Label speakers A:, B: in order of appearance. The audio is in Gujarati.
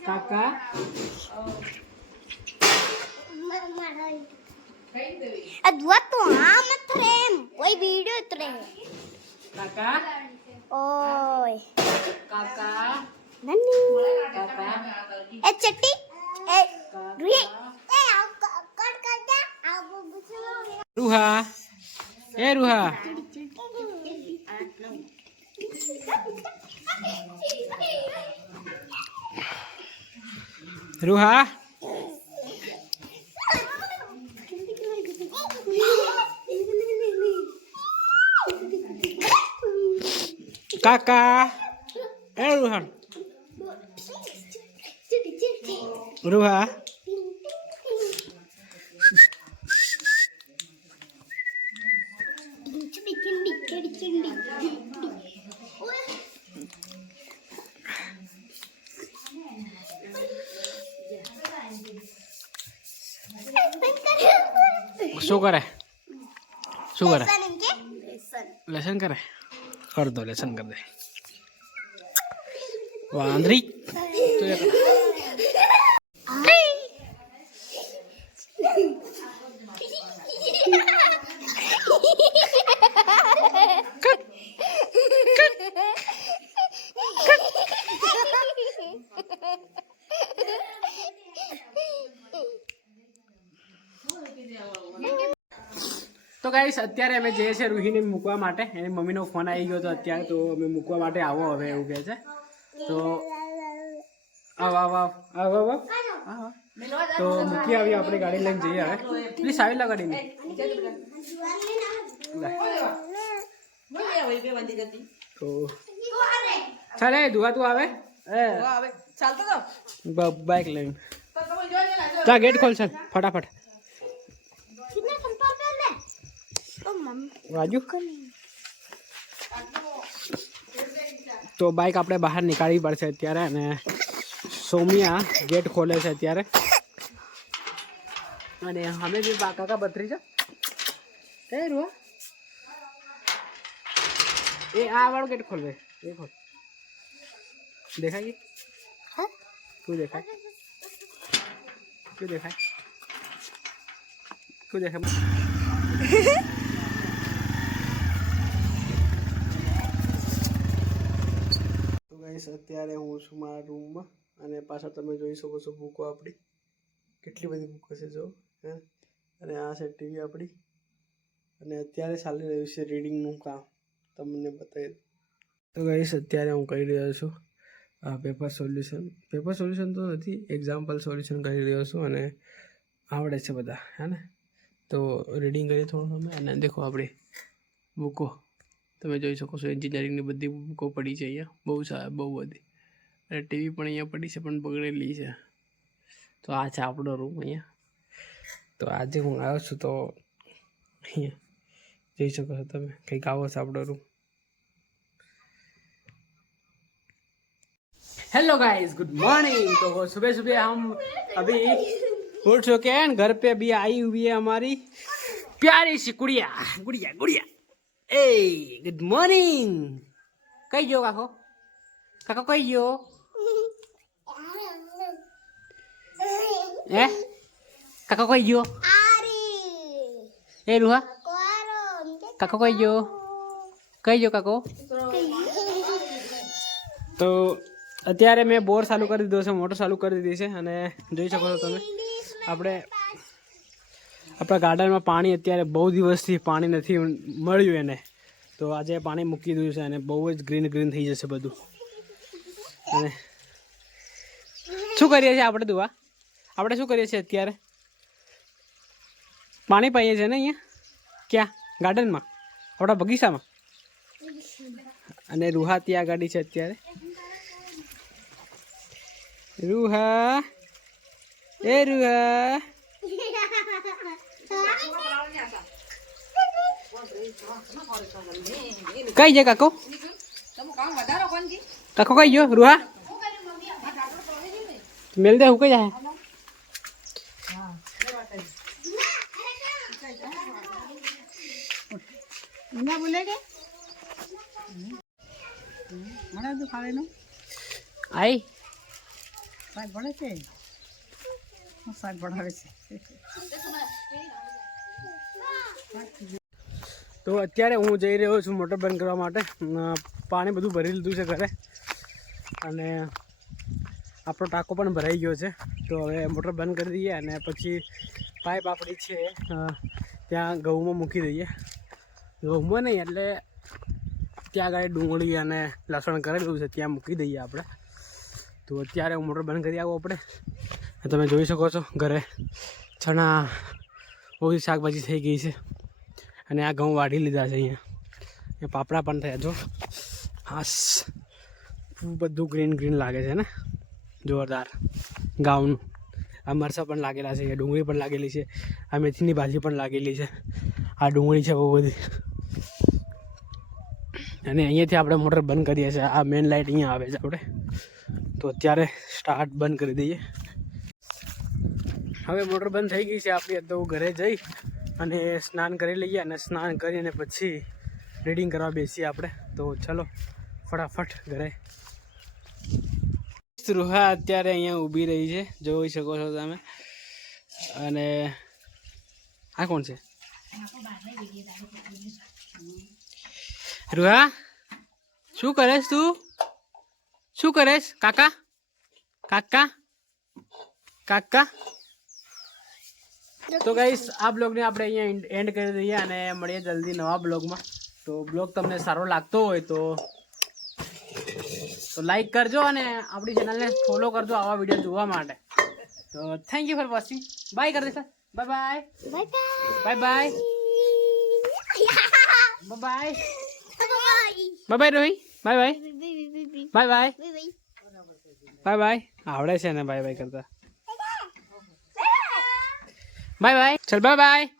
A: કાકા
B: અધવા તો આમ ત્રેમ કોઈ વિડિયો ત્રે
A: કાકા
B: ઓય
A: કાકા
B: નની
A: કાકા
B: એ ચટ્ટી એ રી એ આવ
A: રૂહા એ રૂહા રૂહા કાકા એ રૂહા રૂહા શું કરે શું કરે લેસન કરે કર દો લેસન કર દે વાંદરી Ha ha કર. તો ગાઈસ અત્યારે અમે જઈએ છીએ રૂહીને મૂકવા માટે એની મમ્મીનો ફોન આવી ગયો તો અત્યારે તો અમે મૂકવા માટે આવો હવે એવું કહે છે. તો આવ આવો આવ આવ આવ. તો મૂકી આવી આપણે ગાડી લઈને જઈએ હવે. પ્લીઝ આવી લા ગાડીને. તો ચાલે દુવા તું આવે? એ. બ- બાઇક લઈને. જા ગેટ ખોલ ચાલ ફટાફટ. રાજુ? તો બાઇક આપણે બહાર નીકાળવી પડશે અત્યારે અને સોમિયા ગેટ ખોલે છે અત્યારે. અને અમે બી બા- કાકા બત્રી છે એ રૂ એ આ વાળો ગેટ ખોલવે. એ ખોલ. દેખાય કે? શું દેખાય? શું દેખાય? શું દેખાય તો ગાઈસ અત્યારે હું છું મારા રૂમમાં અને પાછળ તમે જોઈ શકો છો બુકો આપણી. કેટલી બધી બુકો છે જો, હે? અને આ છે ટીવી આપણી. અને અત્યારે ચાલી રહ્યું છે રીડિંગનું કામ. તમને બતાવી તો ગાઈસ અત્યારે હું કરી રહ્યો છું આ પેપર સોલ્યુશન પેપર સોલ્યુશન તો નથી એક્ઝામ્પલ સોલ્યુશન કરી રહ્યો છું અને આવડે છે બધા, હે ને? તો રીડિંગ કરીએ થોડું સમય અને દેખો આપણી બુકો. તમે જોઈ શકો છો એન્જિનિયરિંગની બધી બુકો પડી છે અહીંયા બહુ સારા બહુ બધી અને ટીવી પણ અહીંયા પડી છે પણ બગડેલી છે તો આ છે આપણો રૂમ અહીંયા તો આજે હું આવ્યો છું તો અહીંયા જોઈ શકો છો તમે કંઈક આવો છે આપણો room hello guys good morning तो सुबह सुबह हम अभी उठ चुके हैं घर पे अभी आई हुई है हमारी प्यारी सी गुड़िया गुड़िया गुड़िया એ ગુડ મોર્નિંગ કઈ ગયો કાકો કાકો કઈ ગયો હે કાકો કઈ ગયો એ રૂહા કાકો કઈ ગયો કઈ ગયો કાકો તો અત્યારે મેં બોર ચાલુ કરી દીધો છે મોટર ચાલુ કરી દીધી છે અને જોઈ શકો છો તમે. આપણે આપણા ગાર્ડનમાં પાણી અત્યારે બહુ દિવસથી પાણી નથી મળ્યું એને. તો આજે પાણી મૂકી દીધું છે અને બહુ જ ગ્રીન ગ્રીન થઈ જશે બધું. અને શું કરીએ છીએ આપણે દુવા? આપણે શું કરીએ છીએ અત્યારે? પાણી પાઈએ છીએ ને અહીંયા? ક્યાં? ગાર્ડનમાં? આપણા બગીચામાં? અને રૂહા ત્યાં ગાડી છે અત્યારે. રૂહા! એ રૂહા! કઈ છે કાકો? કાકો કઈ ગયો? રૂહા? મેલ દે હું કઈ જાય? આઈ.
C: ભણે છે? શાક બનાવે છે.
A: તો અત્યારે હું જઈ રહ્યો છું મોટર બંધ કરવા માટે. પાણી બધું ભરી લીધું છે ઘરે. અને આપણો ટાંકો પણ ભરાઈ ગયો છે. તો હવે મોટર બંધ કરી દઈએ અને પછી પાઇપ આપણી છે. ત્યાં ઘઉંમાં મૂકી દઈએ. ઘઉંમાં નહીં, એટલે ત્યાં આગળ ડુંગળી અને લસણ કરેલું છે, ત્યાં મૂકી દઈએ આપણે. તો અત્યારે હું મોટર બંધ કરી આવું આપણે. તમે જોઈ શકો છો ઘરે ચણા બધી શાકભાજી થઈ ગઈ છે. અને આ ઘઉં વાઢી લીધા છે અહીંયા. અહીંયા પાપડા પણ થયા. જો, હાસ. બધું ગ્રીન ગ્રીન લાગે છે ને? જોરદાર. ગાઉન. આ મરચાં પણ લાગેલા છે ડુંગળી પણ લાગેલી છે, આ મેથીની ભાજી પણ લાગેલી છે. આ ડુંગળી છે બહુ બધી. અને અહીંયાથી આપણે મોટર બંધ કરીએ છીએ. આ મેઇન લાઇટ અહીંયા આવે છે આપણે. તો અત્યારે સ્ટાર્ટ બંધ કરી દઈએ. હવે મોટર બંધ થઈ ગઈ છે. આપણી તો ઘરે જઈ અને સ્નાન કરી લઈએ અને સ્નાન કરીને પછી રીડિંગ કરવા બેસીએ આપણે. તો ચલો, ફટાફટ ઘરે. રૂહા અત્યારે અહીંયા ઊભી રહી છે. જોઈ શકો છો તમે. અને આ કોણ છે? રૂહા શું કરેશ તું? શું કરેશ? કાકા? કાકા? કાકા? તો ગાઈસ આ બ્લોગને આપણે અહીંયા એન્ડ કરી દઈએ અને મળીએ જલ્દી નવા બ્લોગમાં. તો બ્લોગ તમને સારો લાગતો હોય તો તો લાઈક કરજો અને આપણી ચેનલને ફોલો કરજો આવા વીડિયો જોવા માટે. તો thank you for watching bye કરી sir bye bye
B: bye
A: bye bye bye bye bye રોહી bye bye bye bye bye bye આવડે છે ને બાય બાય કરતા. 拜拜陈拜拜。